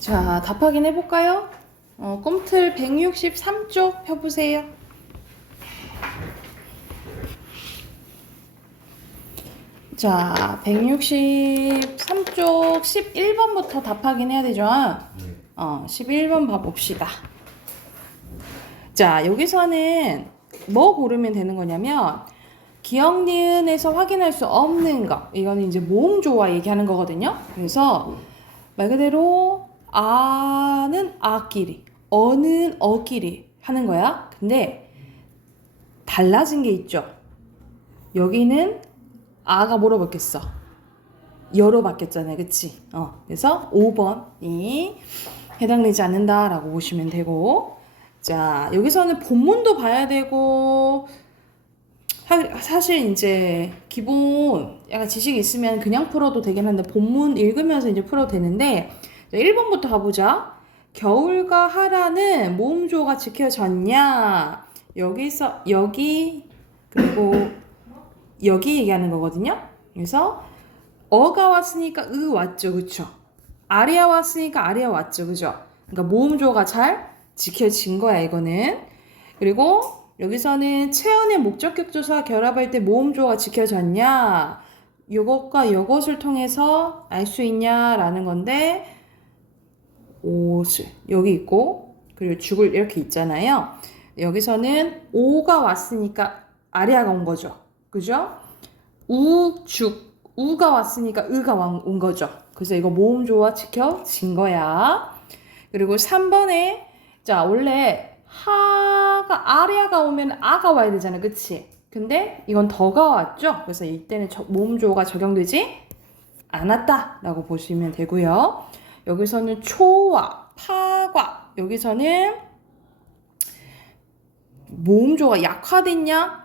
자, 답 확인해 볼까요? 꼼틀 163쪽 펴보세요. 자, 163쪽 11번부터 답 확인해야 되죠? 11번 봐봅시다. 자, 여기서는 뭐 고르면 되는 거냐면 기억 니은에서 확인할 수 없는 거. 이거는 이제 모음조화 얘기하는 거거든요. 그래서 말 그대로 아는 아끼리, 어는 어끼리 하는 거야. 근데 달라진 게 있죠. 여기는 아가 뭐로 바뀌었어? 여로 바뀌었잖아요. 그치? 그래서 5번이 해당되지 않는다라고 보시면 되고, 자, 여기서는 본문도 봐야 되고, 사실 이제 기본 약간 지식이 있으면 그냥 풀어도 되긴 한데 본문 읽으면서 이제 풀어도 되는데, 자, 1번부터 가보자. 겨울과 하라는 모음조가 지켜졌냐? 여기서 여기 그리고 여기 얘기하는 거거든요. 그래서 어가 왔으니까 으 왔죠, 그쵸? 아리아 왔으니까 아리아 왔죠, 그죠? 그러니까 모음조가 잘 지켜진 거야, 이거는. 그리고 여기서는 체언의 목적격 조사 결합할 때 모음조가 지켜졌냐? 요것과 요것을 통해서 알 수 있냐라는 건데, 옷을 여기 있고, 그리고 죽을 이렇게 있잖아요. 여기서는 오가 왔으니까 아리아가 온 거죠. 그죠? 우, 죽, 우가 왔으니까 으가 온 거죠. 그래서 이거 모음조화 지켜진 거야. 그리고 3번에, 자, 원래 하가, 아리아가 오면 아가 와야 되잖아. 그치? 근데 이건 더가 왔죠? 그래서 이때는 모음조화가 적용되지 않았다라고 보시면 되고요. 여기서는 초와 파과, 여기서는 모음조가 약화됐냐?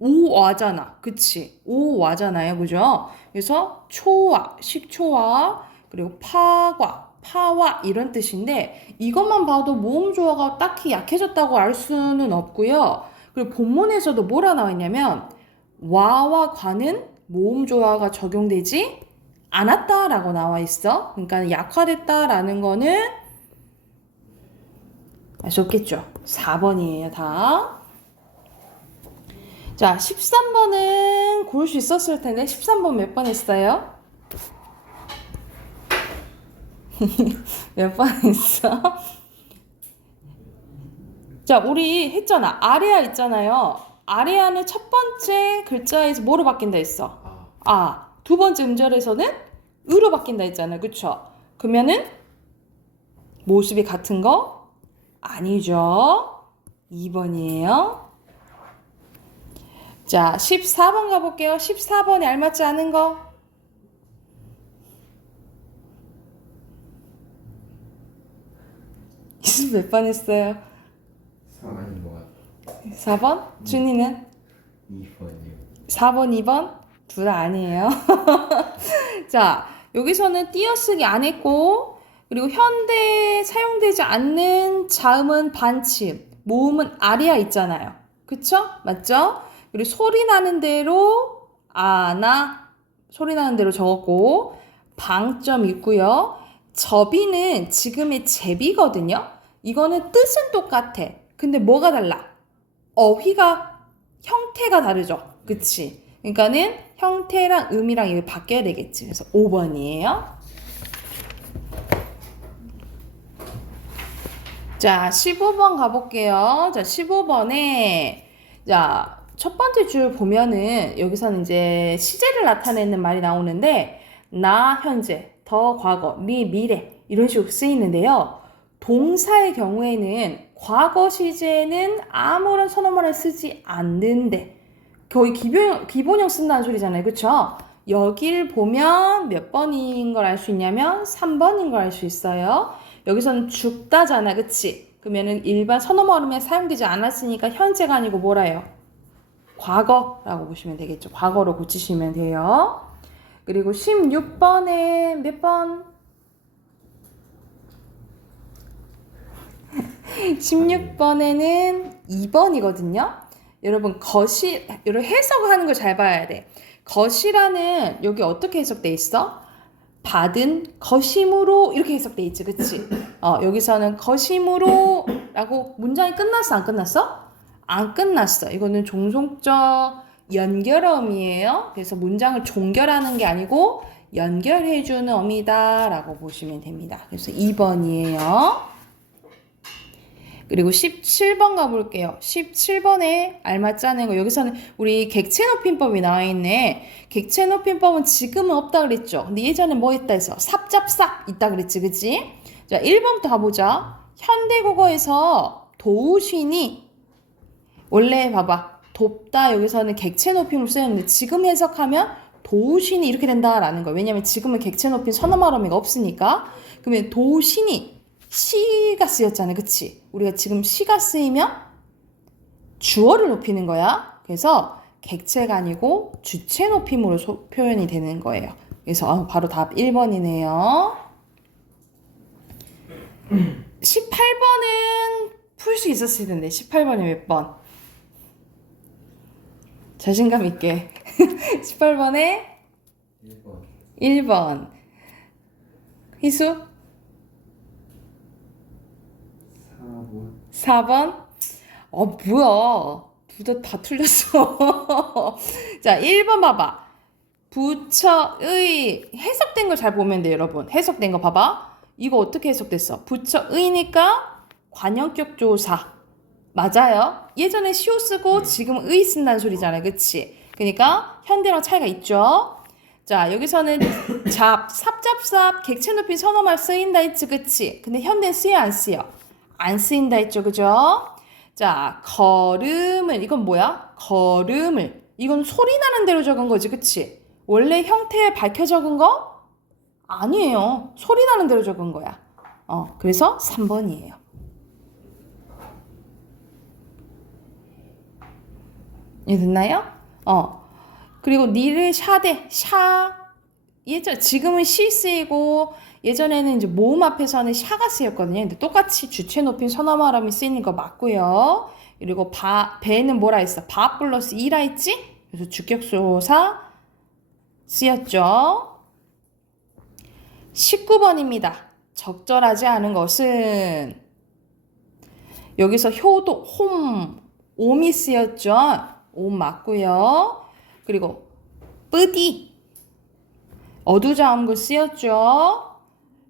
오와잖아. 그치? 오와잖아요. 그죠? 그래서 초와, 식초와, 그리고 파과, 파와 이런 뜻인데 이것만 봐도 모음조화가 딱히 약해졌다고 알 수는 없고요. 그리고 본문에서도 뭐라 나와 있냐면 와와 과는 모음조화가 적용되지 않았다라고 나와 있어. 그러니까 약화됐다라는 거는 아셨겠죠? 4번이에요, 다. 자, 13번은 고를 수 있었을 텐데 13번 몇 번 했어요? 몇 번 했어? 자, 우리 했잖아. 아레아 있잖아요. 아레아는 첫 번째 글자에서 뭐로 바뀐다 했어? 아. 두 번째 음절에서는 으로 바뀐다 했잖아. 그쵸? 그러면은 모습이 같은 거? 아니죠. 2번이에요. 자, 14번 가볼게요. 14번에 알맞지 않은 거. 몇 번 했어요? 4번인 것 같아. 4번? 준이는? 2번이요. 4번, 2번? 둘 다 아니에요. 자, 여기서는 띄어쓰기 안 했고, 그리고 현대에 사용되지 않는 자음은 반치음, 모음은 아리아 있잖아요. 그쵸? 맞죠? 그리고 소리 나는 대로 아나 소리 나는 대로 적었고, 방점 있고요. 접이는 지금의 제비거든요. 이거는 뜻은 똑같아. 근데 뭐가 달라? 어휘가 형태가 다르죠. 그치? 그러니까는 형태랑 음이랑 이게 바뀌어야 되겠지. 그래서 5번이에요. 자, 15번 가볼게요. 자, 15번에 자, 첫 번째 줄 보면은 여기서는 이제 시제를 나타내는 말이 나오는데 나 현재, 더 과거, 미 미래 이런 식으로 쓰이는데요. 동사의 경우에는 과거 시제는 아무런 선어말을 쓰지 않는데 거의 기본형 쓴다는 소리잖아요. 그쵸? 여길 보면 몇 번인 걸 알 수 있냐면 3번인 걸 알 수 있어요. 여기서는 죽다잖아. 그치? 그러면은 일반 선어말음에 사용되지 않았으니까 현재가 아니고 뭐라요? 과거라고 보시면 되겠죠. 과거로 고치시면 돼요. 그리고 16번에 몇 번? 16번에는 2번이거든요. 여러분 여러분 해석을 하는 걸 잘 봐야 돼. 것이라는 여기 어떻게 해석돼 있어? 받은 것이므로 이렇게 해석돼 있지, 그치? 여기서는 것이므로 라고 문장이 끝났어, 안 끝났어? 안 끝났어. 이거는 종속적 연결어음이에요. 그래서 문장을 종결하는 게 아니고 연결해주는 어미다 라고 보시면 됩니다. 그래서 2번이에요. 그리고 17번 가볼게요. 17번에 알맞지 않은 거. 여기서는 우리 객체 높임법이 나와 있네. 객체 높임법은 지금은 없다 그랬죠. 근데 예전에 뭐 있다 해서 삽잡삽 있다 그랬지, 그치? 자, 1번부터 가보자. 현대국어에서 도우신이 원래 봐봐. 돕다 여기서는 객체 높임을 쓰였는데 지금 해석하면 도우신이 이렇게 된다라는 거예요. 왜냐면 지금은 객체 높임 선어말어미가 없으니까. 그러면 도우신이 시가 쓰였잖아요. 그치? 우리가 지금 시가 쓰이면 주어를 높이는 거야. 그래서 객체가 아니고 주체 높임으로 표현이 되는 거예요. 그래서 바로 답 1번이네요. 18번은 풀 수 있었을 텐데 18번이 몇 번? 자신감 있게 18번에 1번. 1번 희수 4번. 4번 뭐야 둘 다 틀렸어. 자 1번 봐봐. 부처의 해석된 걸 잘 보면 돼 여러분. 해석된 거 봐봐. 이거 어떻게 해석됐어? 부처의니까 관형격 조사 맞아요. 예전에 시오 쓰고 지금 의 쓴다는 소리잖아요. 그치? 그러니까 현대랑 차이가 있죠. 자 여기서는 삽잡삽 객체 높임 선어말 쓰인다 했지. 그치? 근데 현대는 쓰여 안 쓰여? 안 쓰인다 했죠. 그죠? 자 걸음을 이건 뭐야? 걸음을 이건 소리 나는 대로 적은 거지. 그치? 원래 형태에 밝혀 적은 거? 아니에요. 소리 나는 대로 적은 거야. 그래서 3번이에요. 이해됐나요? 그리고 니를 샤대 지금은 시 쓰이고 예전에는 이제 모음 앞에서는 샤가 쓰였거든요. 근데 똑같이 주체 높임 선어말음이 쓰이는 거 맞고요. 그리고 배는 뭐라 했어? 바 플러스 이라 했지? 그래서 주격조사 쓰였죠. 19번입니다. 적절하지 않은 것은 여기서 효도 옴이 쓰였죠. 옴 맞고요. 그리고 뿌디 어두자음구 쓰였죠.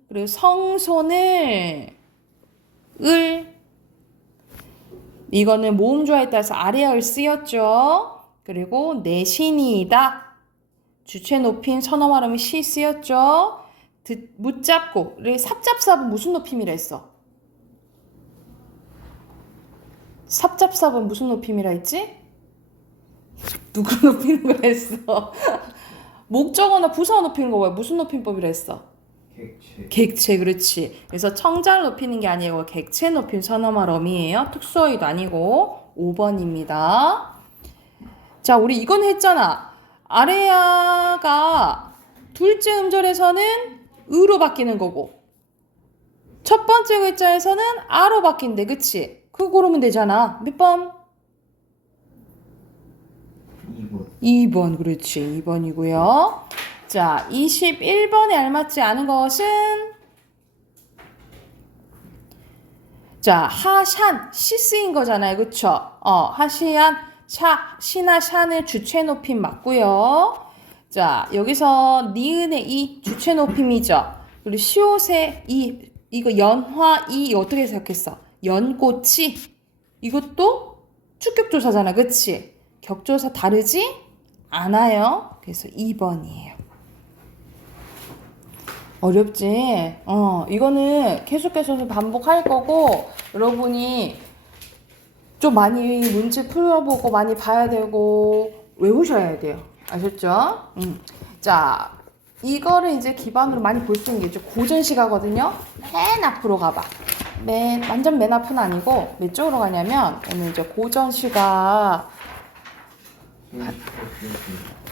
그리고 성손을 이거는 모음조화에 따라서 아래어를 쓰였죠. 그리고 내신이다 주체 높임 선어말음이 시 쓰였죠. 묻잡고 삽잡삽은 무슨 높임이라 했어? 삽잡삽은 무슨 높임이라 했지? 누구 높이는 거라 했어? 목적어나 부사어 높이는 거 무슨 높임법이라 했어? 객체 그렇지. 그래서 청자를 높이는 게 아니고 객체 높임 선어말 어미예요. 특수어휘도 아니고 5번입니다. 자 우리 이건 했잖아. 아래야가 둘째 음절에서는 으로 바뀌는 거고 첫 번째 글자에서는 아로 바뀐대. 그치? 그거 고르면 되잖아. 몇 번? 2번. 2번 그렇지. 2번이고요. 자 21번에 알맞지 않은 것은 자 하샨 시 쓰인 거잖아요. 그쵸? 하시안 시나 샨의 주체 높임 맞고요. 자 여기서 니은의 이 주체 높임이죠. 그리고 시옷의 이거 연화 이 어떻게 해석했어? 연꽃이 이것도 축격조사잖아. 그치? 격조사 다르지 않아요. 그래서 2번이에요. 어렵지? 이거는 계속해서 반복할 거고 여러분이 좀 많이 문제 풀어보고 많이 봐야 되고 외우셔야 돼요. 아셨죠? 자, 이거를 이제 기반으로 많이 볼 수 있는 게 고전시가거든요. 맨 앞으로 가봐. 완전 맨 앞은 아니고 몇 쪽으로 가냐면 오늘 이제 고전시가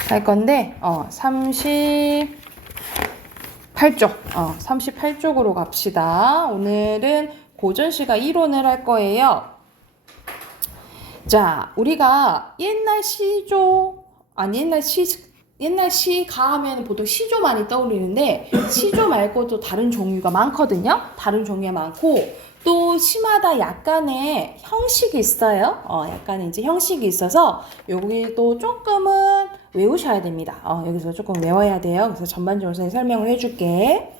할 건데 38쪽 38쪽으로 갑시다. 오늘은 고전시가 이론을 할 거예요. 자 우리가 옛날 옛날 시가 하면 보통 시조 많이 떠올리는데 시조 말고도 다른 종류가 많거든요. 다른 종류가 많고 또 시마다 약간의 형식이 있어요. 약간의 이제 형식이 있어서 여기도 조금은 외우셔야 됩니다. 여기서 조금 외워야 돼요. 그래서 전반적으로 설명을 해줄게.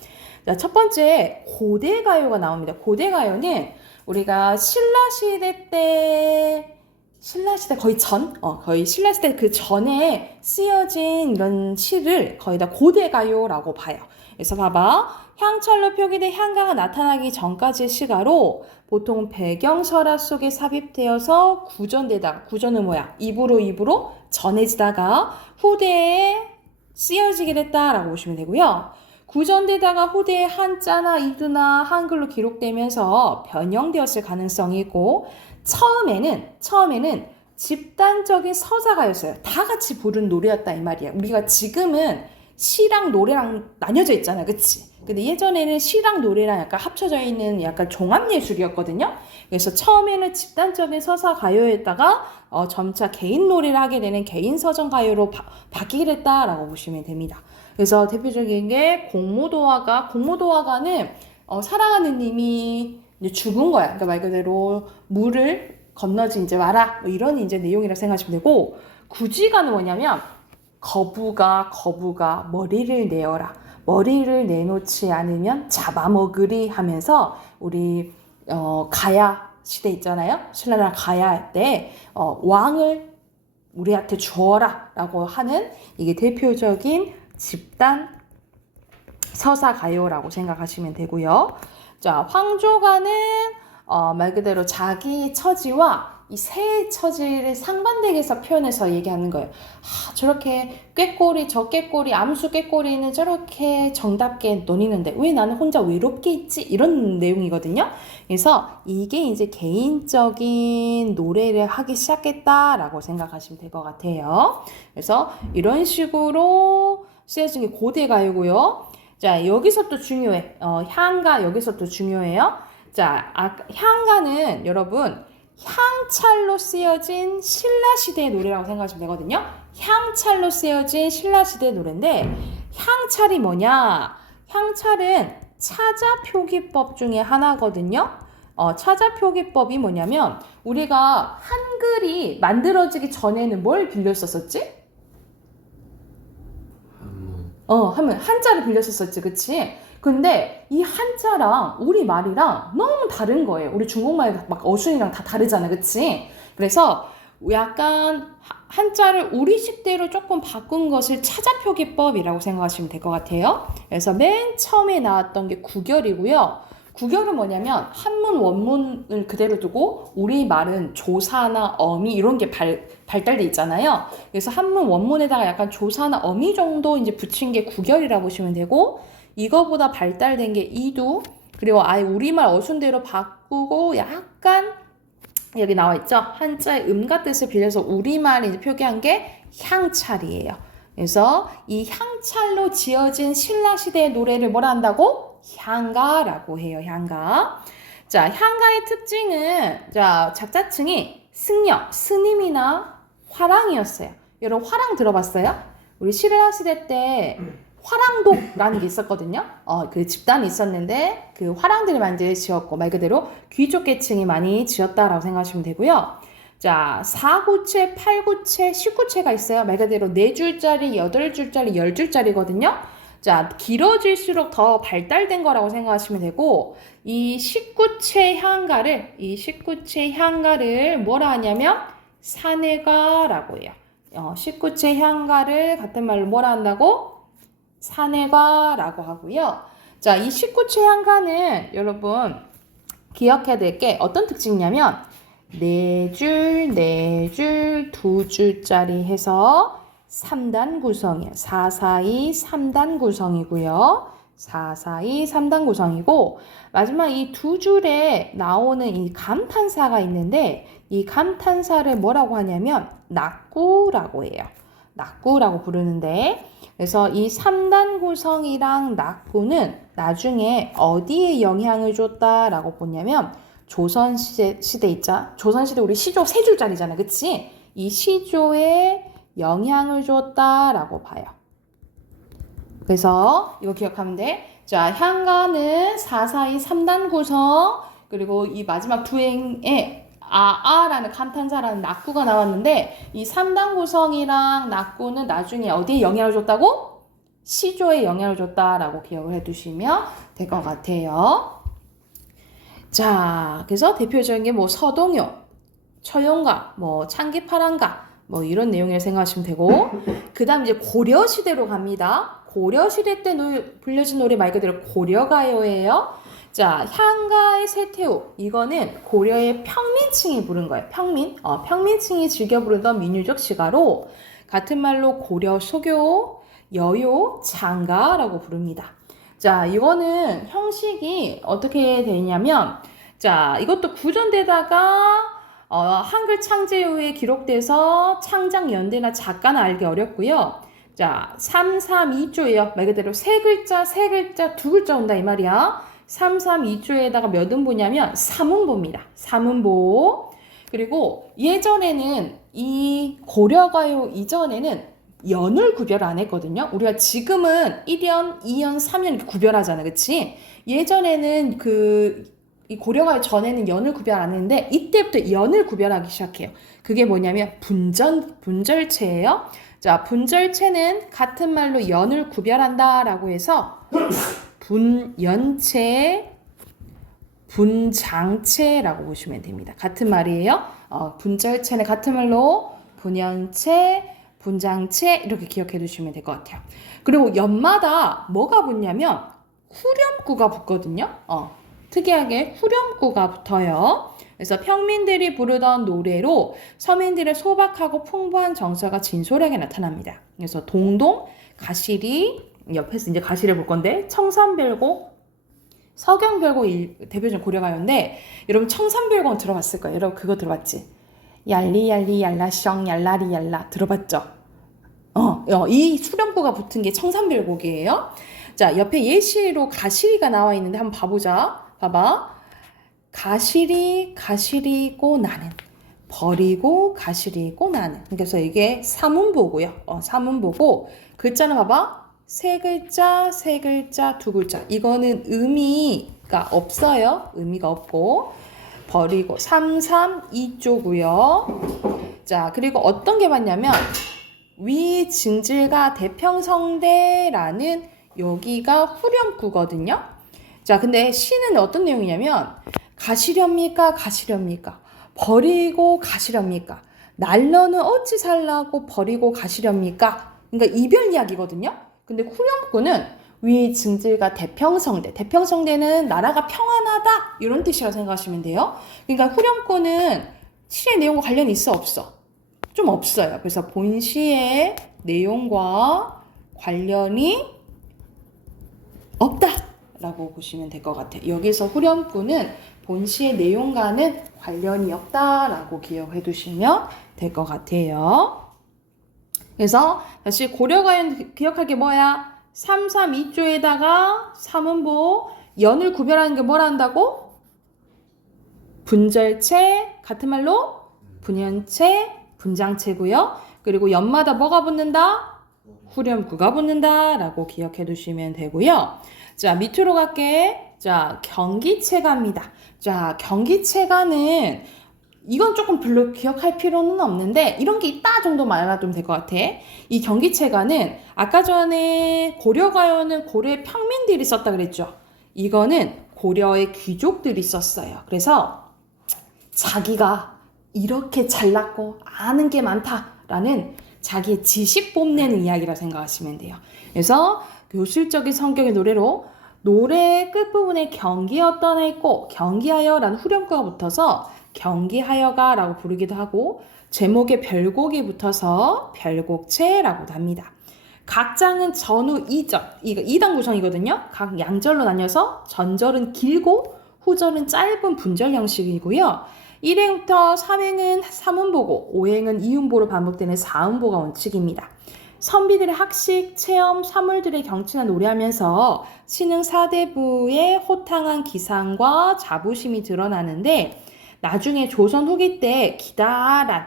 자, 첫 번째 고대 가요가 나옵니다. 고대 가요는 우리가 신라 시대 거의 거의 신라 시대 그 전에 쓰여진 이런 시를 거의 다 고대 가요라고 봐요. 그래서 봐봐. 향찰로 표기된 향가가 나타나기 전까지의 시가로 보통 배경설화 속에 삽입되어서 구전은 뭐야? 입으로 전해지다가 후대에 쓰여지게 됐다라고 보시면 되고요. 구전되다가 후대에 한자나 이두나 한글로 기록되면서 변형되었을 가능성이 있고 처음에는 집단적인 서사가였어요. 다 같이 부른 노래였다 이 말이야. 우리가 지금은 시랑 노래랑 나뉘어져 있잖아, 그치? 근데 예전에는 시랑 노래랑 약간 합쳐져 있는 약간 종합예술이었거든요. 그래서 처음에는 집단적인 서사 가요였다가 점차 개인 노래를 하게 되는 개인 서정 가요로 바뀌게 됐다라고 보시면 됩니다. 그래서 대표적인 게 공모도화가는 사랑하는 님이 이제 죽은 거야. 그러니까 말 그대로 물을 건너지 이제 마라. 뭐 이런 이제 내용이라 생각하시면 되고, 구지가는 뭐냐면 거부가 머리를 내어라. 머리를 내놓지 않으면 잡아먹으리 하면서 우리 가야 시대 있잖아요. 신라나 가야 할 때 왕을 우리한테 주어라 라고 하는 이게 대표적인 집단 서사 가요라고 생각하시면 되고요. 자, 황조가는 말 그대로 자기 처지와 이 새 처지를 상반되게 해서 표현해서 얘기하는 거예요. 저렇게 저 꾀꼬리, 암수 꾀꼬리는 저렇게 정답게 논의는데 왜 나는 혼자 외롭게 있지? 이런 내용이거든요. 그래서 이게 이제 개인적인 노래를 하기 시작했다라고 생각하시면 될 것 같아요. 그래서 이런 식으로 쓰여진 게 고대 가요고요. 자, 여기서 또 중요해. 향가 여기서 또 중요해요. 자, 향가는 여러분 향찰로 쓰여진 신라시대의 노래라고 생각하시면 되거든요. 향찰로 쓰여진 신라시대의 노래인데 향찰이 뭐냐? 향찰은 차자표기법 중에 하나거든요. 차자표기법이 뭐냐면 우리가 한글이 만들어지기 전에는 뭘 빌렸었었지? 한문 한자를 빌렸었었지, 그치? 근데 이 한자랑 우리 말이랑 너무 다른 거예요. 우리 중국말 막 어순이랑 다 다르잖아, 그치? 그래서 약간 한자를 우리식대로 조금 바꾼 것을 차자표기법이라고 생각하시면 될 것 같아요. 그래서 맨 처음에 나왔던 게 구결이고요. 구결은 뭐냐면 한문 원문을 그대로 두고 우리 말은 조사나 어미 이런 게 발달돼 있잖아요. 그래서 한문 원문에다가 약간 조사나 어미 정도 이제 붙인 게 구결이라고 보시면 되고, 이거보다 발달된 게 이두, 그리고 아예 우리말 어순대로 바꾸고 약간 여기 나와 있죠. 한자의 음과 뜻을 빌려서 우리말을 이제 표기한 게 향찰이에요. 그래서 이 향찰로 지어진 신라시대의 노래를 뭐라 한다고? 향가라고 해요. 향가. 자, 향가의 특징은 작자층이 승려, 스님이나 화랑이었어요. 여러분 화랑 들어봤어요? 우리 신라시대 때 화랑독라는 게 있었거든요. 그 집단이 있었는데 그 화랑들이 많이 지었고 말 그대로 귀족 계층이 많이 지었다라고 생각하시면 되고요. 자, 4구체, 8구체, 19체가 있어요. 말 그대로 4줄짜리, 8줄짜리, 10줄짜리거든요. 자, 길어질수록 더 발달된 거라고 생각하시면 되고, 이 19체 향가를 뭐라 하냐면 산해가라고 해요. 19체 향가를 같은 말로 뭐라 한다고? 산해가라고 하고요. 자, 이 19체 향가는 여러분 기억해야 될 게 어떤 특징이냐면 4줄, 2줄짜리 해서 3단 구성이에요. 442 3단 구성이고요. 442 3단 구성이고, 마지막 이 2줄에 나오는 이 감탄사가 있는데 이 감탄사를 뭐라고 하냐면 낙구라고 해요. 낙구라고 부르는데, 그래서 이 3단 구성이랑 낙구는 나중에 어디에 영향을 줬다라고 보냐면 조선시대 있자. 조선시대 우리 시조 3줄짜리잖아, 그치? 이 시조의 영향을 줬다라고 봐요. 그래서 이거 기억하면 돼. 자, 향가는 442 3단 구성, 그리고 이 마지막 두 행에 아아라는 감탄사라는 낙구가 나왔는데 이 3단 구성이랑 낙구는 나중에 어디에 영향을 줬다고? 시조에 영향을 줬다라고 기억을 해두시면 될 것 같아요. 자, 그래서 대표적인 게 뭐 서동요, 처용가, 뭐 창기파랑가, 뭐 이런 내용을 생각하시면 되고, 그 다음 이제 고려시대로 갑니다. 고려시대 때 불려진 노래 말 그대로 고려가요예요. 자, 향가의 세태우, 이거는 고려의 평민층이 부른 거예요. 평민층이 즐겨 부르던 민요적 시가로 같은 말로 고려 소교, 여요, 장가라고 부릅니다. 자, 이거는 형식이 어떻게 되냐면, 자, 이것도 구전되다가 한글 창제 후에 기록돼서 창작 연대나 작가는 알기 어렵고요. 자, 332조예요. 말 그대로 세 글자, 두 글자 온다 이 말이야. 332조에다가 몇 음보냐면 3음보입니다. 3음보. 그리고 예전에는 이 고려가요 이전에는 연을 구별 안 했거든요. 우리가 지금은 1연, 2연, 3연 이렇게 구별하잖아. 그치? 예전에는 이 고려가요 전에는 연을 구별 안 했는데 이때부터 연을 구별하기 시작해요. 그게 뭐냐면 분절체예요. 자, 분절체는 같은 말로 연을 구별한다라고 해서 분연체, 분장체라고 보시면 됩니다. 같은 말이에요. 분절체는 같은 말로 분연체, 분장체 이렇게 기억해 두시면 될 것 같아요. 그리고 연마다 뭐가 붙냐면 후렴구가 붙거든요. 특이하게 후렴구가 붙어요. 그래서 평민들이 부르던 노래로 서민들의 소박하고 풍부한 정서가 진솔하게 나타납니다. 그래서 동동, 가시리, 옆에서 이제 가시를 볼 건데 청산별곡, 서경별곡 대표적인 고려가요인데 여러분 청산별곡 들어봤을 거예요. 여러분 그거 들어봤지? 얄리얄리 얄라셩 얄라리 얄라 들어봤죠? 이 수렴구가 붙은 게 청산별곡이에요. 자, 옆에 예시로 가시리가 나와 있는데 한번 봐보자. 봐봐. 가시리고 나는 버리고 가시리고 나는. 그래서 이게 삼음보고요. 삼음보고 글자는 봐봐. 세 글자, 두 글자. 이거는 의미가 없어요. 의미가 없고 버리고 332조고요. 자, 그리고 어떤 게 맞냐면 위증질과 대평성대라는 여기가 후렴구거든요. 자, 근데 시는 어떤 내용이냐면 가시렵니까? 버리고 가시렵니까? 날러는 어찌 살라고 버리고 가시렵니까? 그러니까 이별 이야기거든요. 근데 후렴구는 위증질과 대평성대. 대평성대는 나라가 평안하다 이런 뜻이라고 생각하시면 돼요. 그러니까 후렴구는 시의 내용과 관련이 있어 없어? 좀 없어요. 그래서 본시의 내용과 관련이 없다라고 보시면 될 것 같아요. 여기서 후렴구는 본시의 내용과는 관련이 없다라고 기억해 두시면 될 것 같아요. 그래서 다시 고려가요 기억할 게 뭐야? 332조에다가 삼음보 연을 구별하는 게 뭐라 한다고? 분절체 같은 말로 분연체, 분장체고요. 그리고 연마다 뭐가 붙는다? 후렴구가 붙는다라고 기억해 두시면 되고요. 자, 밑으로 갈게. 자, 경기체가입니다. 자, 경기체가는 이건 조금 별로 기억할 필요는 없는데 이런 게 있다 정도만 알아두면 될 것 같아. 이 경기체가는 아까 전에 고려가요는 고려의 평민들이 썼다 그랬죠. 이거는 고려의 귀족들이 썼어요. 그래서 자기가 이렇게 잘났고 아는 게 많다라는 자기의 지식 뽐내는 이야기라 생각하시면 돼요. 그래서 교실적인 성격의 노래로 노래 끝부분에 경기여 떠나 있고 경기하여라는 후렴구가 붙어서 경기하여가 라고 부르기도 하고 제목에 별곡이 붙어서 별곡체라고도 합니다. 각 장은 전후 2절, 이거 2단 구성이거든요. 각 양절로 나뉘어서 전절은 길고 후절은 짧은 분절 형식이고요. 1행부터 3행은 3음보고 5행은 2음보로 반복되는 4음보가 원칙입니다. 선비들의 학식, 체험, 사물들의 경치나 노래하면서 신흥 4대부의 호탕한 기상과 자부심이 드러나는데 나중에 조선 후기 때 기다란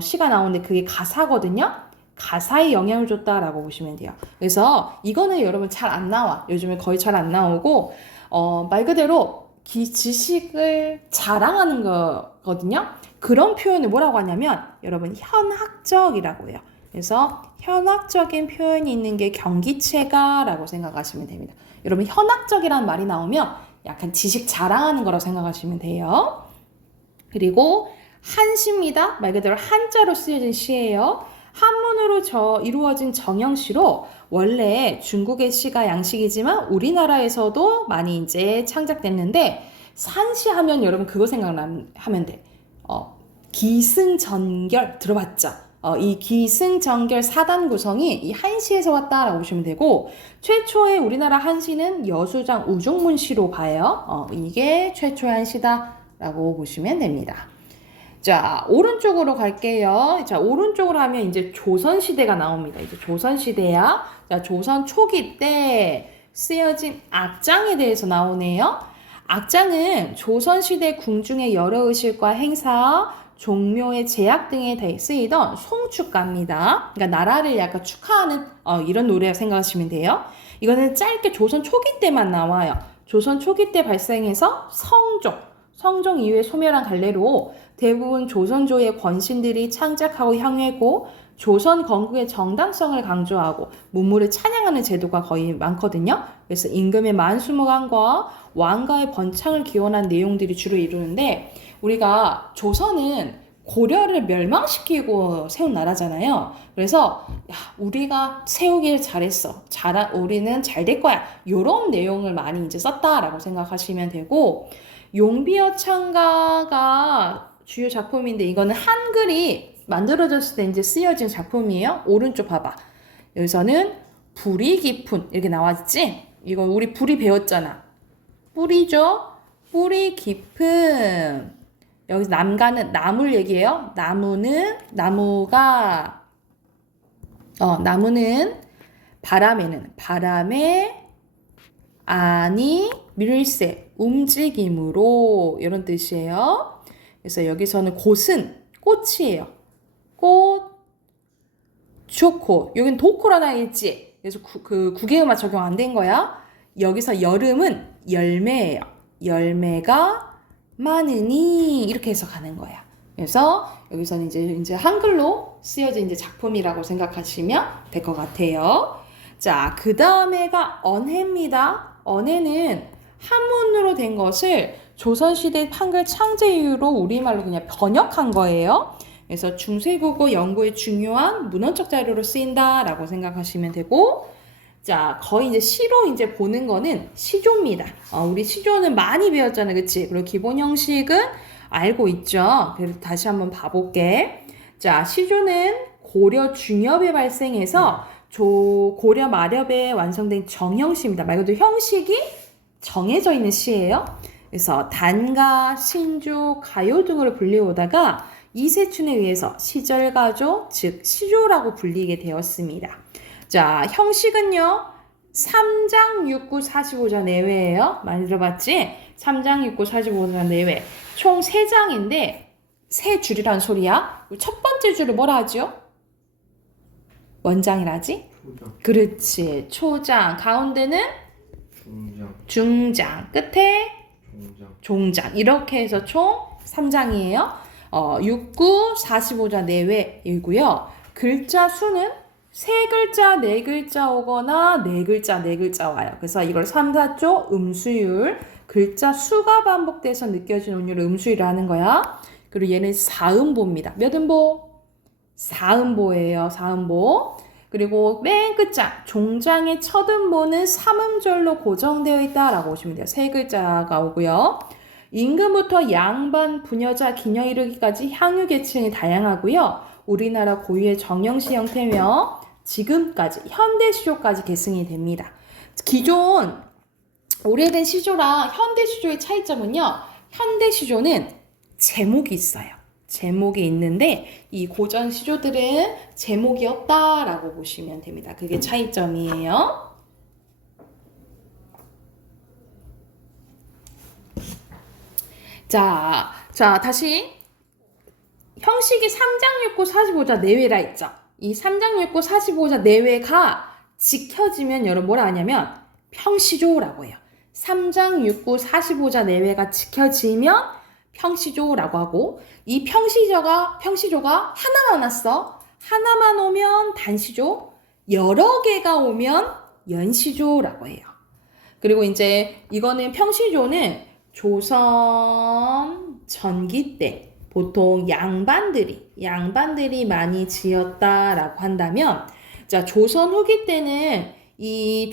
시가 나오는데 그게 가사거든요. 가사에 영향을 줬다라고 보시면 돼요. 그래서 이거는 여러분 잘 안 나와. 요즘에 거의 잘 안 나오고 말 그대로 지식을 자랑하는 거거든요. 그런 표현을 뭐라고 하냐면 여러분 현학적이라고 해요. 그래서 현학적인 표현이 있는 게 경기체가라고 생각하시면 됩니다. 여러분 현학적이라는 말이 나오면 약간 지식 자랑하는 거라고 생각하시면 돼요. 그리고 한시입니다. 말 그대로 한자로 쓰여진 시예요. 한문으로 이루어진 정형시로 원래 중국의 시가 양식이지만 우리나라에서도 많이 이제 창작됐는데 산시 하면 여러분 그거 생각하면 돼. 기승전결 들어봤죠? 이 기승전결 사단 구성이 이 한시에서 왔다라고 보시면 되고 최초의 우리나라 한시는 여수장 우중문시로 봐요. 이게 최초의 한시다라고 보시면 됩니다. 자, 오른쪽으로 갈게요. 자, 오른쪽으로 하면 이제 조선시대가 나옵니다. 이제 조선시대야. 자, 조선 초기 때 쓰여진 악장에 대해서 나오네요. 악장은 조선시대 궁중의 여러 의식과 행사, 종묘의 제약 등에 쓰이던 송축가입니다. 그러니까 나라를 약간 축하하는 이런 노래라고 생각하시면 돼요. 이거는 짧게 조선 초기 때만 나와요. 조선 초기 때 발생해서 성종 이후에 소멸한 갈래로 대부분 조선조의 권신들이 창작하고 향유했고 조선 건국의 정당성을 강조하고 문물을 찬양하는 제도가 거의 많거든요. 그래서 임금의 만수무강과 왕가의 번창을 기원한 내용들이 주로 이루는데 우리가 조선은 고려를 멸망시키고 세운 나라잖아요. 그래서 우리가 세우길 잘했어. 우리는 잘 될 거야. 이런 내용을 많이 이제 썼다라고 생각하시면 되고 용비어 창가가 주요 작품인데 이거는 한글이 만들어졌을 때 이제 쓰여진 작품이에요. 오른쪽 봐봐. 여기서는 불이 깊은 이렇게 나왔지? 이거 우리 불이 배웠잖아. 뿌리죠? 뿌리 깊은. 여기서 남가는 나무를 얘기해요. 나무는 바람에 아니 밀새 움직임으로 이런 뜻이에요. 그래서 여기서는 곳은 꽃이에요. 꽃 좋고 여긴 도코라나 했지. 그래서 그 구개음화 적용 안 된 거야. 여기서 여름은 열매예요. 열매가 많으니 이렇게 해석하는 거야. 그래서 여기서는 이제 한글로 쓰여진 이제 작품이라고 생각하시면 될 것 같아요. 자, 그 다음에가 언해입니다. 언해는 한문으로 된 것을 조선시대 한글 창제 이후로 우리말로 그냥 번역한 거예요. 그래서 중세국어 연구에 중요한 문헌적 자료로 쓰인다라고 생각하시면 되고, 자, 거의 이제 시로 이제 보는 거는 시조입니다. 우리 시조는 많이 배웠잖아요. 그치? 그리고 기본 형식은 알고 있죠? 그래서 다시 한번 봐볼게. 자, 시조는 고려 중엽에 발생해서 고려 마렵에 완성된 정형시입니다. 말 그대로 형식이 정해져 있는 시예요. 그래서 단가, 신조, 가요 등으로 불리오다가 이세춘에 의해서 시절가조, 즉 시조라고 불리게 되었습니다. 자, 형식은요. 3장 6구 45자 내외예요. 많이 들어봤지? 3장 6구 45자 내외. 총 3장인데 3줄이란 소리야. 첫 번째 줄을 뭐라 하죠? 원장이라지? 초장. 그렇지. 초장. 가운데는 중장. 중장. 끝에 종장. 종장. 이렇게 해서 총 3장이에요. 6구 45자 내외이고요. 글자 수는 3글자, 4글자 오거나 4글자, 4글자 와요. 그래서 이걸 3, 4조 음수율, 글자 수가 반복돼서 느껴지는 운율을 음수율을 하는 거야. 그리고 얘는 사음보입니다. 몇 음보? 4음보예요. 4음보. 그리고 맨 끝자 종장의 첫 음보는 3음절로 고정되어 있다라고 보시면 돼요. 3글자가 오고요. 임금부터 양반, 부녀자, 기녀 이르기까지 향유 계층이 다양하고요. 우리나라 고유의 정형시 형태며 지금까지 현대 시조까지 계승이 됩니다. 기존 오래된 시조랑 현대 시조의 차이점은요. 현대 시조는 제목이 있어요. 제목이 있는데 이 고전 시조들은 제목이 없다라고 보시면 됩니다. 그게 차이점이에요. 자, 다시 형식이 3장 6구 45자 내외라 했죠. 이 3장 6구 45자 내외가 지켜지면 여러분 뭐라 하냐면 평시조라고 해요. 3장 6구 45자 내외가 지켜지면 평시조라고 하고 이 평시조가 하나만 왔어. 하나만 오면 단시조, 여러 개가 오면 연시조라고 해요. 그리고 이제 이거는 평시조는 조선 전기 때 보통 양반들이 많이 지었다라고 한다면 자, 조선 후기 때는 이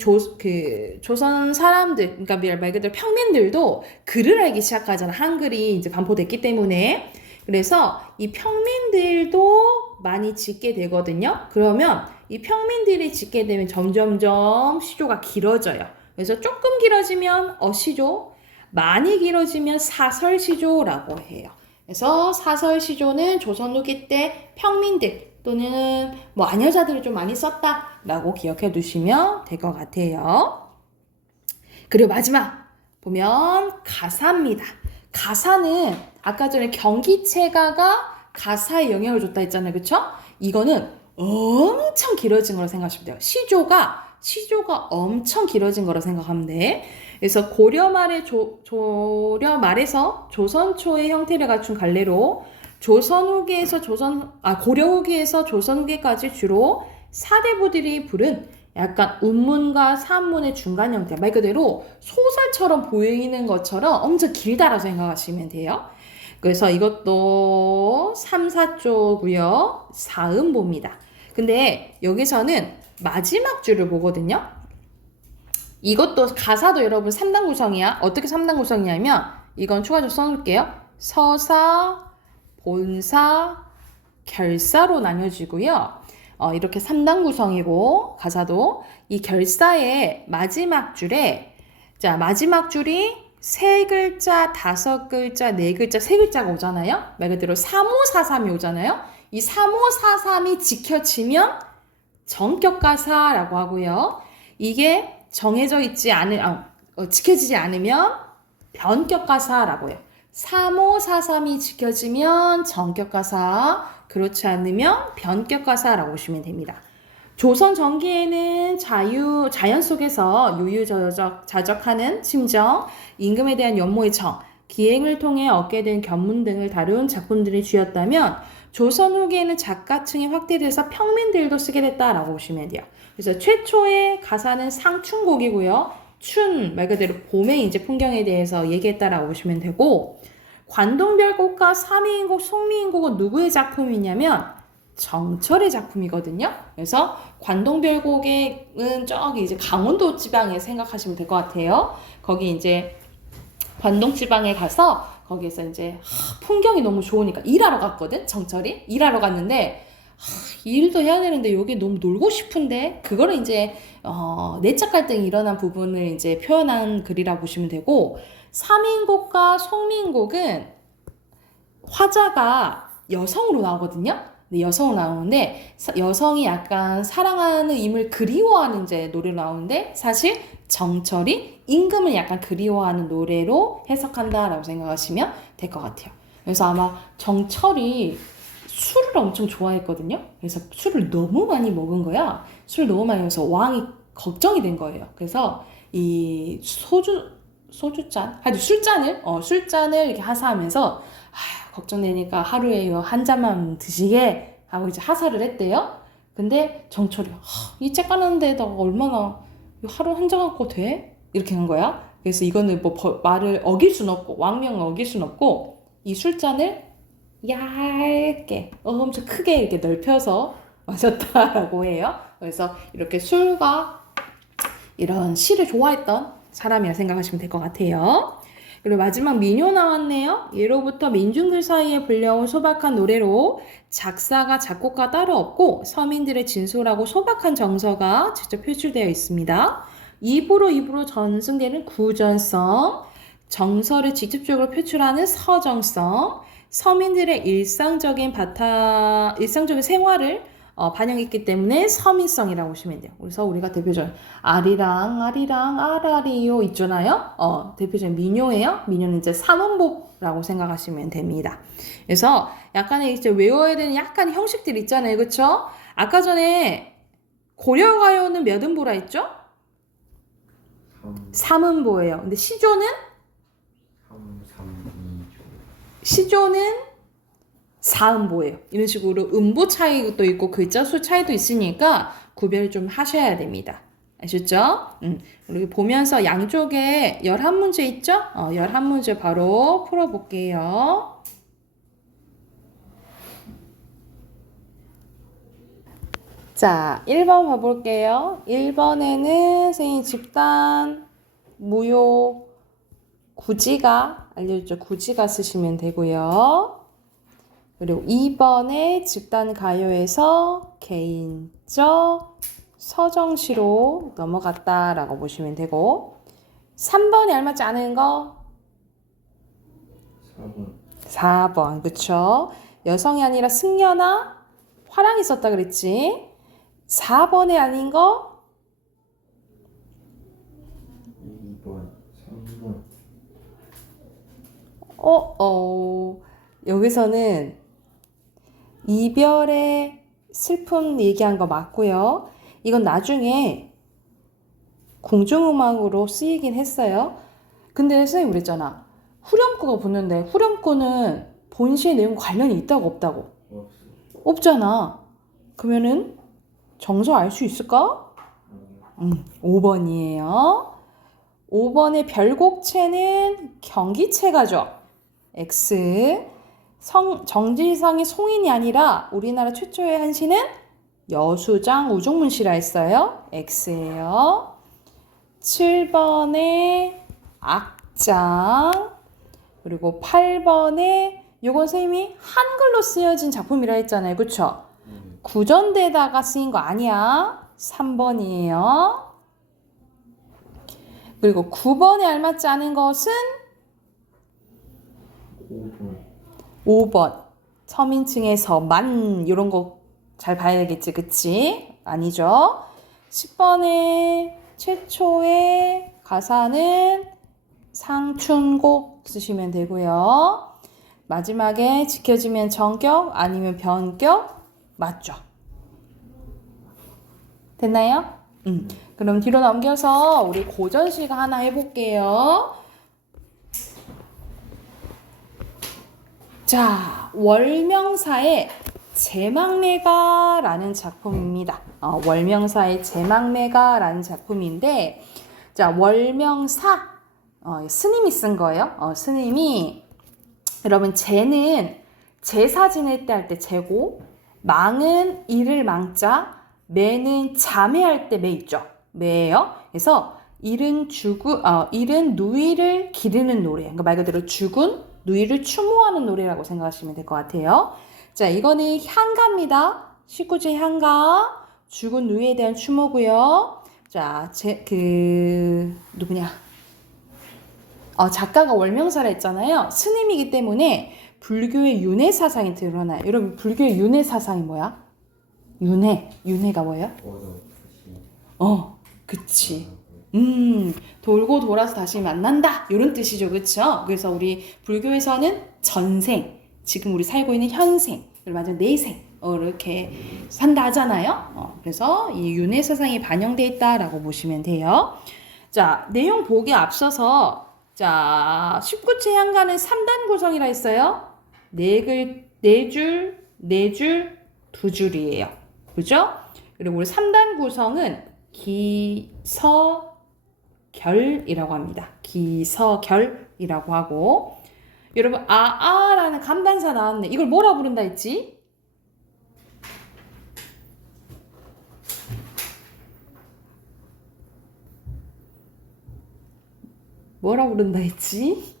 조선 사람들, 그러니까 말 그대로 평민들도 글을 알기 시작하잖아. 한글이 이제 반포됐기 때문에. 그래서 이 평민들도 많이 짓게 되거든요. 그러면 이 평민들이 짓게 되면 점점점 시조가 길어져요. 그래서 조금 길어지면 어시조, 많이 길어지면 사설시조라고 해요. 그래서 사설시조는 조선 후기 때 평민들 또는 뭐 아녀자들이 좀 많이 썼다라고 기억해 두시면 될 것 같아요. 그리고 마지막 보면 가사입니다. 가사는 아까 전에 경기체가가 가사에 영향을 줬다 했잖아요. 그쵸? 이거는 엄청 길어진 거라고 생각하시면 돼요. 시조가 엄청 길어진 거라고 생각하면 돼. 그래서 고려 말에서 조선 초의 형태를 갖춘 갈래로 고려 후기에서 조선 후기까지 주로 사대부들이 부른 약간 운문과 산문의 중간 형태, 말 그대로 소설처럼 보이는 것처럼 엄청 길다라고 생각하시면 돼요. 그래서 이것도 3, 4조고요. 사음보입니다. 근데 여기서는 마지막 줄을 보거든요. 이것도 가사도 여러분 3단 구성이야. 어떻게 3단 구성이냐면 이건 추가적으로 써놓을게요. 서사, 본사, 결사로 나뉘어지고요. 이렇게 3단 구성이고 가사도 이 결사의 마지막 줄에 자 마지막 줄이 3글자, 5글자, 4글자, 3글자가 오잖아요. 말 그대로 3543이 오잖아요. 이 3543이 지켜지면 정격가사라고 하고요. 이게 지켜지지 않으면 변격가사라고 해요. 3543이 지켜지면 정격가사, 그렇지 않으면 변격가사라고 보시면 됩니다. 조선 전기에는 자연 속에서 자적하는 심정, 임금에 대한 연모의 정, 기행을 통해 얻게 된 견문 등을 다룬 작품들이 주였다면 조선 후기에는 작가층이 확대돼서 평민들도 쓰게 됐다라고 보시면 돼요. 그래서 최초의 가사는 상춘곡이고요. 말 그대로 봄의 이제 풍경에 대해서 얘기했다라고 보시면 되고 관동별곡과 삼위인곡, 송미인곡은 누구의 작품이냐면 정철의 작품이거든요. 그래서 관동별곡은 저기 이제 강원도 지방에 생각하시면 될 것 같아요. 거기 이제 관동 지방에 가서 거기에서 이제 풍경이 너무 좋으니까 일하러 갔거든. 정철이 일하러 갔는데 일도 해야 되는데 여기 너무 놀고 싶은데 그거를 이제 내적 갈등이 일어난 부분을 이제 표현한 글이라고 보시면 되고 삼인곡과 송민곡은 화자가 여성으로 나오거든요. 여성으로 나오는데 여성이 약간 사랑하는 임을 그리워하는 이제 노래로 나오는데 사실 정철이 임금을 약간 그리워하는 노래로 해석한다라고 생각하시면 될 것 같아요. 그래서 아마 정철이 술을 엄청 좋아했거든요. 그래서 술을 너무 많이 먹은 거야. 술을 너무 많이 먹어서 왕이 걱정이 된 거예요. 그래서 이 소주잔, 하여튼 술잔을 이렇게 하사하면서 걱정되니까 하루에 한 잔만 드시게 하고 이제 하사를 했대요. 근데 정철이 이 쬐까는데다가 얼마나 하루 한 잔 갖고 돼? 이렇게 한 거야. 그래서 이거는 뭐 말을 어길 순 없고 왕명을 어길 순 없고 이 술잔을 얇게 엄청 크게 이렇게 넓혀서 마셨다라고 해요. 그래서 이렇게 술과 이런 시를 좋아했던 사람이라 생각하시면 될 것 같아요. 그리고 마지막 민요 나왔네요. 예로부터 민중들 사이에 불려온 소박한 노래로 작사가 작곡가 따로 없고 서민들의 진솔하고 소박한 정서가 직접 표출되어 있습니다. 입으로 전승되는 구전성, 정서를 직접적으로 표출하는 서정성, 서민들의 일상적인 생활을 반영했기 때문에 서민성이라고 보시면 돼요. 그래서 우리가 대표적인 아리랑 아라리요 있잖아요. 대표적인 민요예요. 민요는 이제 삼음복라고 생각하시면 됩니다. 그래서 약간의 이제 외워야 되는 약간 형식들 있잖아요. 그렇죠? 아까 전에 고려가요는 몇 음보라 했죠? 3음보예요. 근데 시조는? 2조. 시조는 4음보예요. 이런 식으로 음보 차이도 있고 글자 수 차이도 있으니까 구별 좀 하셔야 됩니다. 아셨죠? 그리고 보면서 양쪽에 11문제 있죠? 11문제 바로 풀어볼게요. 자, 1번 봐볼게요. 1번에는 선생님 집단, 무효, 구지가 알려줬죠. 구지가 쓰시면 되고요. 그리고 2번에 집단 가요에서 개인적, 서정시로 넘어갔다라고 보시면 되고 3번에 알맞지 않은 거 4번 그쵸? 여성이 아니라 승려나 화랑이 썼다 그랬지? 4번에 아닌 거 2번, 3번. 여기서는 이별의 슬픔 얘기한 거 맞고요. 이건 나중에 궁중음악으로 쓰이긴 했어요. 근데 선생님 그랬잖아. 후렴구가 붙는데 후렴구는 본시의 내용 관련이 있다고 없다고? 없잖아. 그러면은 정서 알 수 있을까? 5번이에요. 5번의 별곡체는 경기체가죠. X. 정지상의 송인이 아니라 우리나라 최초의 한시는 여수장 우중문시라 했어요. X예요. 7번에 악장. 그리고 8번에 요건 선생님이 한글로 쓰여진 작품이라 했잖아요. 그쵸? 구전대다가 쓰인 거 아니야. 3번이에요. 그리고 9번에 알맞지 않은 것은 5번. 서민층에서 만 이런 거 잘 봐야 되겠지. 그치? 아니죠. 10번에 최초의 가사는 상춘곡 쓰시면 되고요. 마지막에 지켜지면 전격 아니면 변격 맞죠? 됐나요? 그럼 뒤로 넘겨서 우리 고전시가 하나 해볼게요. 자, 월명사의 제망내가라는 작품입니다. 월명사의 제망내가라는 작품인데, 자, 월명사 스님이 쓴 거예요. 스님이 여러분 제는 제사 지낼 때 할 때 제고, 망은 일을 망자, 매는 자매할 때 매 있죠. 매예요. 그래서 일은 누이를 기르는 노래. 그러니까 말 그대로 죽은 누이를 추모하는 노래라고 생각하시면 될 것 같아요. 자, 이거는 향가입니다. 19제 향가. 죽은 누이에 대한 추모고요. 자, 누구냐? 작가가 월명사라 했잖아요. 스님이기 때문에 불교의 윤회 사상이 드러나요. 여러분, 불교의 윤회 사상이 뭐야? 윤회가 뭐예요? 그치. 돌고 돌아서 다시 만난다. 이런 뜻이죠. 그쵸? 그래서 우리 불교에서는 전생, 지금 우리 살고 있는 현생, 그리고 완전 내생, 이렇게 산다 하잖아요. 그래서 이 윤회 사상이 반영되어 있다라고 보시면 돼요. 자, 내용 보기 앞서서, 자, 19체 향가는 3단 구성이라 했어요. 4줄, 2줄이에요. 그죠? 그리고 우리 3단 구성은 기서결이라고 합니다. 기서결이라고 하고, 여러분 라는 감단사 나왔네. 이걸 뭐라 부른다 했지? 뭐라 부른다 했지?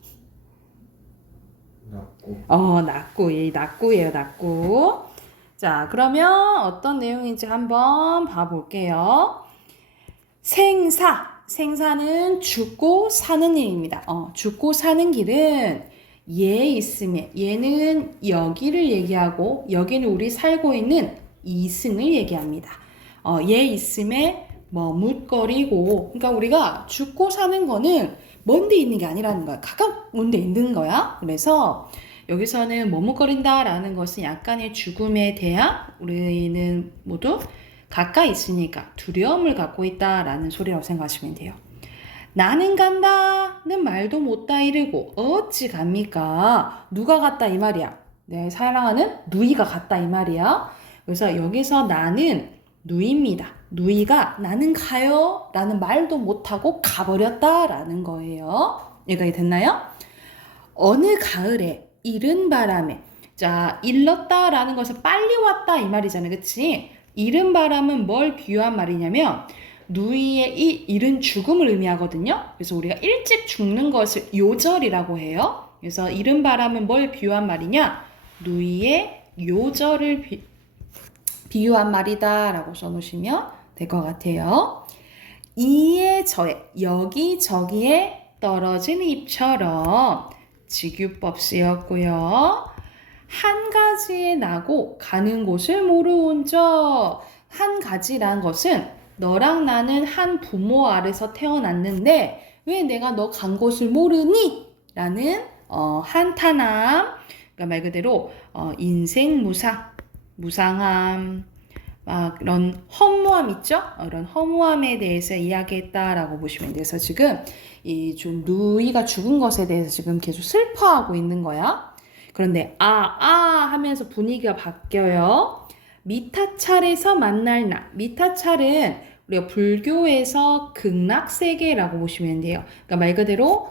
낙구. 낙구예요, 낙구. 자, 그러면 어떤 내용인지 한번 봐볼게요. 생사는 죽고 사는 일입니다. 죽고 사는 길은 있음에, 얘는 여기를 얘기하고 여기는 우리 살고 있는 이승을 얘기합니다. 있음에 머뭇거리고, 그러니까 우리가 죽고 사는 거는 먼 데 있는 게 아니라는 거야. 가까운 데 있는 거야. 그래서 여기서는 머뭇거린다라는 것은 약간의 죽음에 대한 우리는 모두 가까이 있으니까 두려움을 갖고 있다라는 소리라고 생각하시면 돼요. 나는 간다는 말도 못다 이르고 어찌 갑니까? 누가 갔다 이 말이야. 내 사랑하는 누이가 갔다 이 말이야. 그래서 여기서 나는 누이입니다. 누이가 나는 가요 라는 말도 못하고 가버렸다라는 거예요. 이해가 됐나요? 어느 가을에 이른 바람에, 자, 일렀다라는 것은 빨리 왔다 이 말이잖아요. 그치? 이른 바람은 뭘 비유한 말이냐면 누이의 이 이른 죽음을 의미하거든요. 그래서 우리가 일찍 죽는 것을 요절이라고 해요. 그래서 이른 바람은 뭘 비유한 말이냐? 누이의 요절을 비유한 말이다 라고 써놓으시면 될 것 같아요. 이에 저에, 여기저기에 떨어진 잎처럼 직유법 쓰였고요. 한 가지에 나고 가는 곳을 모르온저. 한 가지란 것은 너랑 나는 한 부모 아래서 태어났는데 왜 내가 너 간 곳을 모르니? 라는 한탄함. 그러니까 말 그대로 인생 무상함, 막 이런 허무함 있죠? 이런 허무함에 대해서 이야기했다라고 보시면 돼서 지금 이 좀 누이가 죽은 것에 대해서 지금 계속 슬퍼하고 있는 거야. 그런데 하면서 분위기가 바뀌어요. 미타찰에서 만날 나. 미타찰은 우리가 불교에서 극락세계라고 보시면 돼요. 그러니까 말 그대로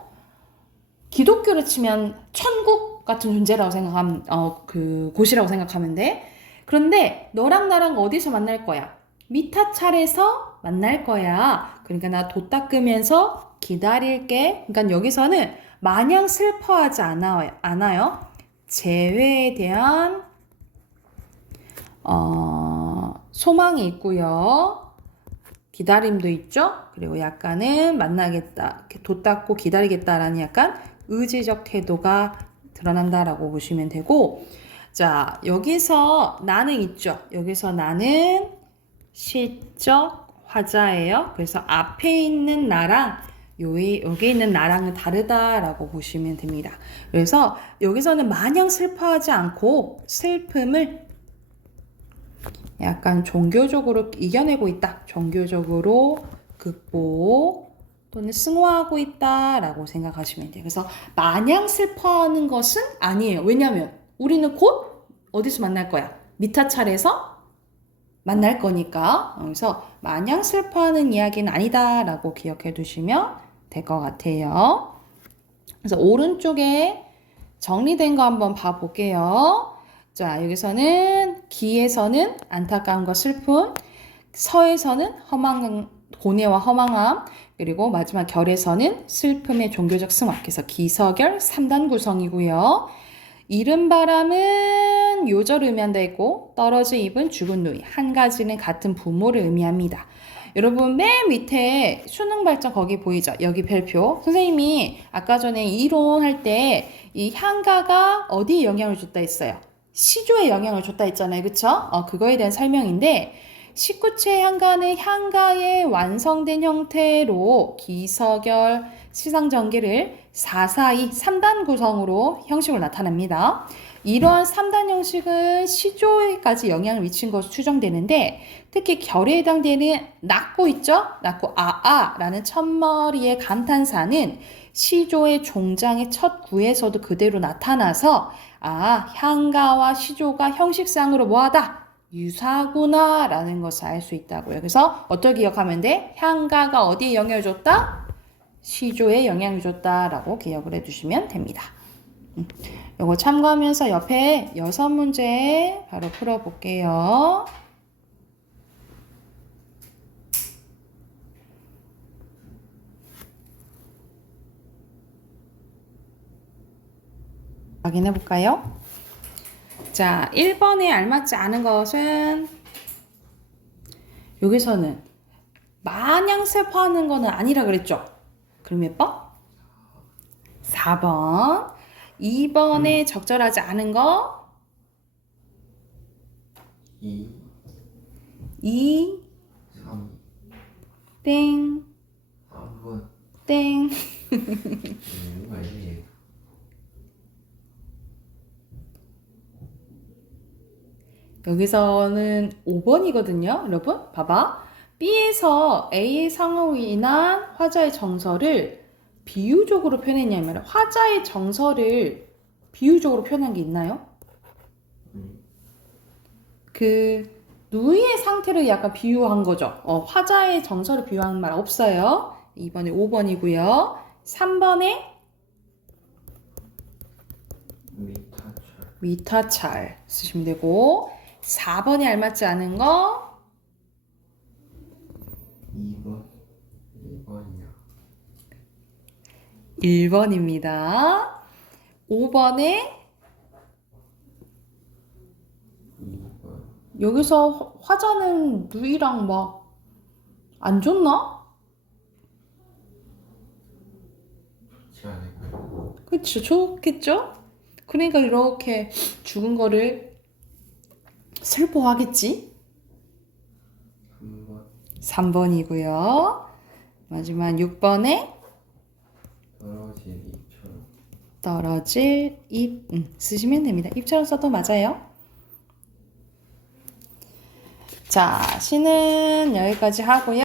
기독교로 치면 천국 같은 존재라고 생각하면 그 곳이라고 생각하면 돼. 그런데 너랑 나랑 어디서 만날 거야? 미타찰에서 만날 거야. 그러니까 나 돛 닦으면서 기다릴게. 그러니까 여기서는 마냥 슬퍼하지 않아요. 재회에 대한 소망이 있고요. 기다림도 있죠. 그리고 약간은 만나겠다, 돛 닦고 기다리겠다라는 약간 의지적 태도가 드러난다라고 보시면 되고, 자, 여기서 나는 있죠. 여기서 나는 시적 화자예요. 그래서 앞에 있는 나랑 여기 있는 나랑은 다르다라고 보시면 됩니다. 그래서 여기서는 마냥 슬퍼하지 않고 슬픔을 약간 종교적으로 이겨내고 있다. 종교적으로 극복 또는 승화하고 있다라고 생각하시면 돼요. 그래서 마냥 슬퍼하는 것은 아니에요. 왜냐하면 우리는 곧 어디서 만날 거야? 미타찰에서 만날 거니까. 그래서 마냥 슬퍼하는 이야기는 아니다라고 기억해 두시면 될 것 같아요. 그래서 오른쪽에 정리된 거 한번 봐볼게요. 자, 여기서는 기에서는 안타까움과 슬픔, 서에서는 고뇌와 허망함, 그리고 마지막 결에서는 슬픔의 종교적 승화. 그래서 기서결 3단 구성이고요. 이른 바람은 요절 의미한다 했고 떨어진 잎은 죽은 누이. 한 가지는 같은 부모를 의미합니다. 여러분 맨 밑에 수능 발전 거기 보이죠? 여기 별표. 선생님이 아까 전에 이론할 때 이 향가가 어디에 영향을 줬다 했어요? 시조에 영향을 줬다 했잖아요. 그쵸? 그거에 대한 설명인데 19채 향가는 향가의 완성된 형태로 기서결, 시상전개를 442, 3단 구성으로 형식으로 나타납니다. 이러한 3단 형식은 시조에까지 영향을 미친 것으로 추정되는데 특히 결에 해당되는 낙고 있죠? 낙고 라는 첫머리의 감탄사는 시조의 종장의 첫 구에서도 그대로 나타나서 향가와 시조가 형식상으로 뭐하다? 유사하구나 라는 것을 알 수 있다고요. 그래서 어떻게 기억하면 돼? 향가가 어디에 영향을 줬다? 시조에 영향을 줬다라고 기억을 해주시면 됩니다. 요거 참고하면서 옆에 6문제 바로 풀어볼게요. 확인해 볼까요? 자, 1번에 알맞지 않은 것은 여기서는 마냥 슬퍼하는 거는 아니라 그랬죠? 그럼 몇 번? 4번. 2번에 적절하지 않은 거 2, 2, 3, 땡, 4번. 땡. 이거 아니지. 여기서는 5번이거든요. 여러분, 봐봐. B에서 A의 상호로 인한 화자의 정서를 비유적으로 표현했냐면 화자의 정서를 비유적으로 표현한 게 있나요? 그 누이의 상태를 약간 비유한 거죠. 화자의 정서를 비유하는 말 없어요. 2번에 5번이고요. 3번에 미타철. 미타찰 쓰시면 되고 4번에 알맞지 않은 거 2번. 2번이요. 1번입니다. 5번에 2번. 여기서 화자는 누이랑 막 안 좋나? 좋지 않을까요? 그쵸, 좋겠죠? 그러니까 이렇게 죽은 거를 슬퍼하겠지? 3번. 3번이고요. 마지막 6번에 떨어질 입처럼. 떨어질 입 쓰시면 됩니다. 입처럼 써도 맞아요. 자, 시는 여기까지 하고요.